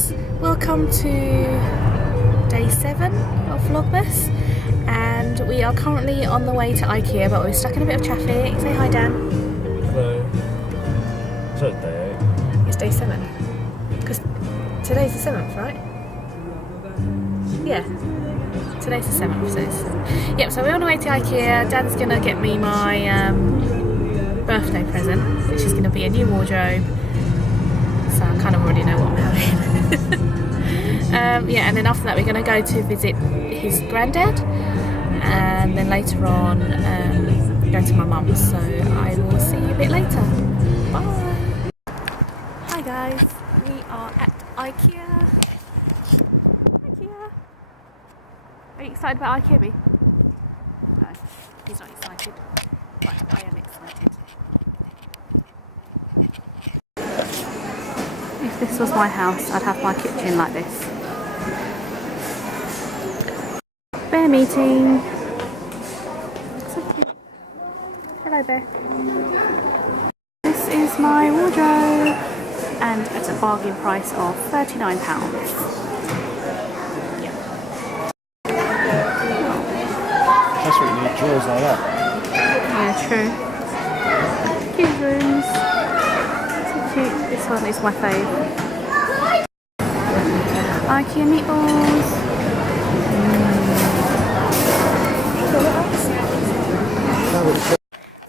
guys, welcome to day 7 of Vlogmas, and we are currently on the way to IKEA, but we're stuck in a bit of traffic. Say hi, Dan. Hello. So it's day 8. It's day 7 because today's the 7th, right? Yeah, today's the 7th, so it's... Yep, so we're on the way to IKEA. Dan's gonna get me my birthday present, which is gonna be a new wardrobe. So I kind of already know what I'm having. Yeah, and then after that we're going to go to visit his granddad, and then later on go to my mum's. So I will see you a bit later. Bye. Hi guys, we are at IKEA. IKEA. Are you excited about IKEA, B? No, he's not excited, but I am excited. If this was my house, I'd have my kitchen like this. Bear meeting. So cute. Hello, Bear. This is my wardrobe, and it's a bargain price of £39. Yeah. That's what you need, drawers like that. Yeah, true. Cute rooms. Cute. This one is my fave. IKEA meatballs.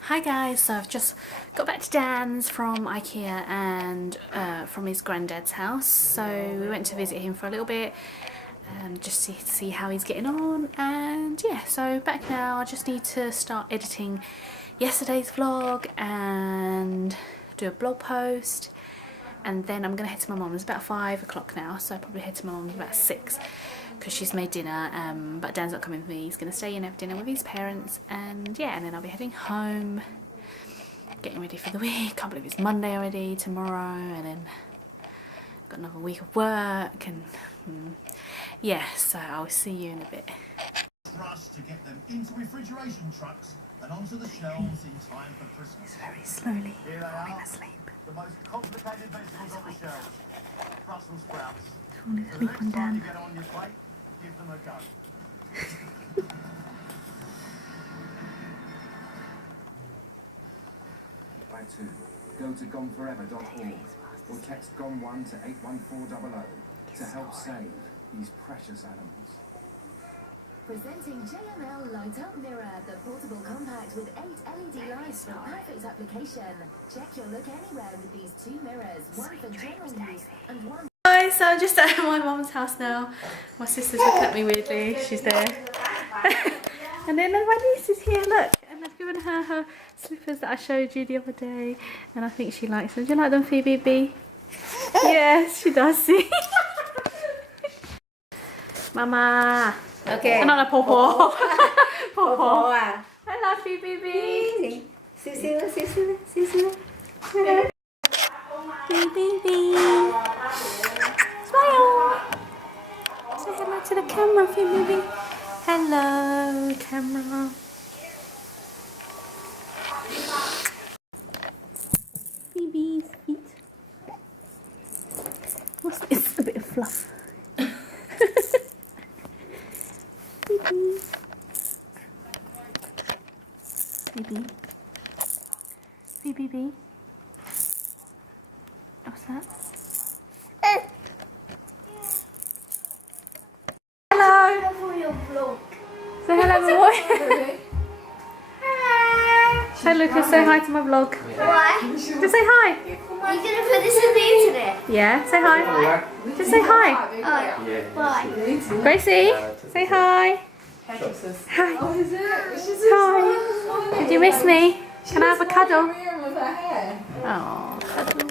Hi guys, so I've just got back to Dan's from IKEA and from his granddad's house. So we went to visit him for a little bit, just to see how he's getting on. And yeah, so back now. I just need to start editing yesterday's vlog and do a blog post, and then I'm gonna head to my mum's. It's about 5 o'clock now, so I'll probably head to my mum's about 6 because she's made dinner, but Dan's not coming with me. He's gonna stay and have dinner with his parents, and yeah, and then I'll be heading home, getting ready for the week. Can't believe it's Monday already, tomorrow, and then got another week of work, and yeah, so I'll see you in a bit. Rush to get them into refrigeration trucks and onto the shelves in time for Christmas. Very slowly, Here they falling are, asleep. the most complicated vegetables on the shelves. Brussels sprouts. Falling The asleep next on time you Dan. get on your plate, give them a go. By 2, go to goneforever.org or text GONE1 to 81400 to help save these precious animals. Presenting JML Light Up Mirror, the portable compact with 8 LED lights for perfect application. Check your look anywhere with these 2 mirrors, one for general use and one... Hi, so I'm just at my mum's house now. My sister's looking at me weirdly, she's there. And then my niece is here, look. And I've given her her slippers that I showed you the other day, and I think she likes them. Do you like them, Phoebe B? Yes, she does, see. Mama. Okay. Not a popo. Popo. à. Hello, Phoebe B. Xíu xíu. Phoebe B. Smile. Say hello to the camera, Phoebe B. Hello, camera. Phoebe's feet. What's this? A bit of fluff. Phoebe. Phoebe. Phoebe B. What's that? Hello. Say hello, boy. Hey Lucas, say hi to my vlog. Why? Just say hi. Are you going to put this on the internet? Yeah, say hi. Just say hi. Oh, why? Gracie, say hi. Hi. Hi. Did you miss me? Can I have a cuddle? Oh, cuddle.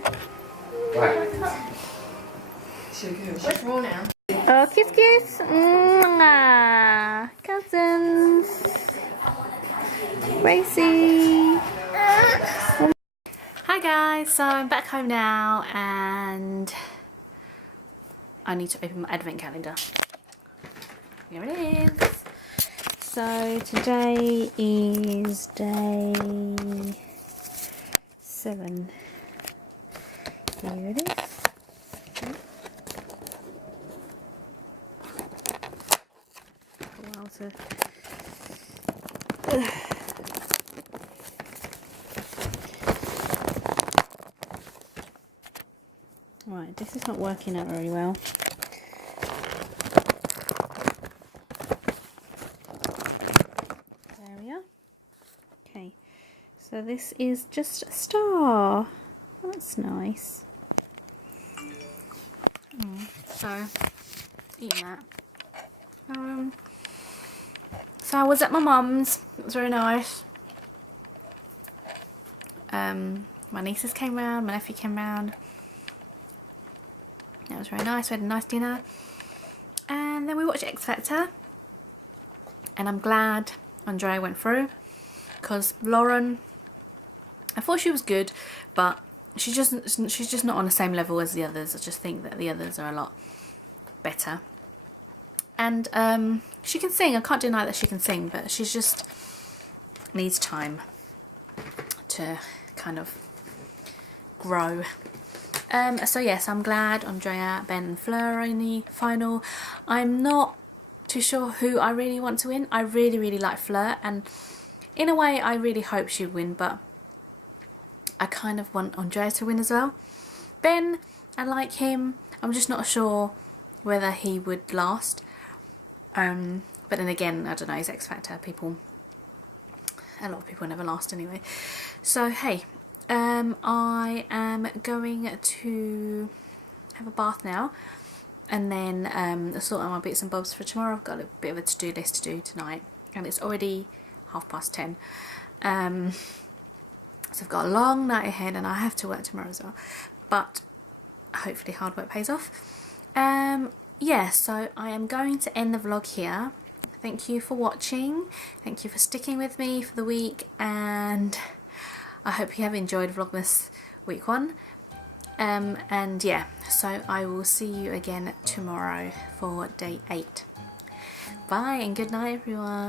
What's wrong now? Oh, kiss, kiss. Mwah. Cousins. Gracie. Hi guys, so I'm back home now, and I need to open my advent calendar. Here it is. So today is day 7. Here it is. to... Right, this is not working out very well. There we are. Okay, so this is just a star. That's nice. So, eating that. So I was at my mum's. It was very nice. My nieces came round, my nephew came round. It was very nice. We had a nice dinner. And then we watched X Factor. And I'm glad Andrea went through. Because Lauren, I thought she was good, but she's just not on the same level as the others. I just think that the others are a lot better. And she can sing. I can't deny that she can sing, but she's just needs time to kind of grow. So yes, I'm glad Andrea, Ben and Fleur are in the final. I'm not too sure who I really want to win. I really like Fleur, and in a way I really hope she'd win, but I kind of want Andrea to win as well. Ben, I like him. I'm just not sure whether he would last. But then again, I don't know, it's X Factor. A lot of people never last anyway. So hey, I am going to have a bath now, and then sort out my bits and bobs for tomorrow. I've got a little bit of a to-do list to do tonight, and it's already 10:30. So I've got a long night ahead, and I have to work tomorrow as well. But hopefully hard work pays off. Yeah, so I am going to end the vlog here. Thank you for watching. Thank you for sticking with me for the week, and I hope you have enjoyed Vlogmas week 1. And yeah, so I will see you again tomorrow for day 8. Bye and good night everyone.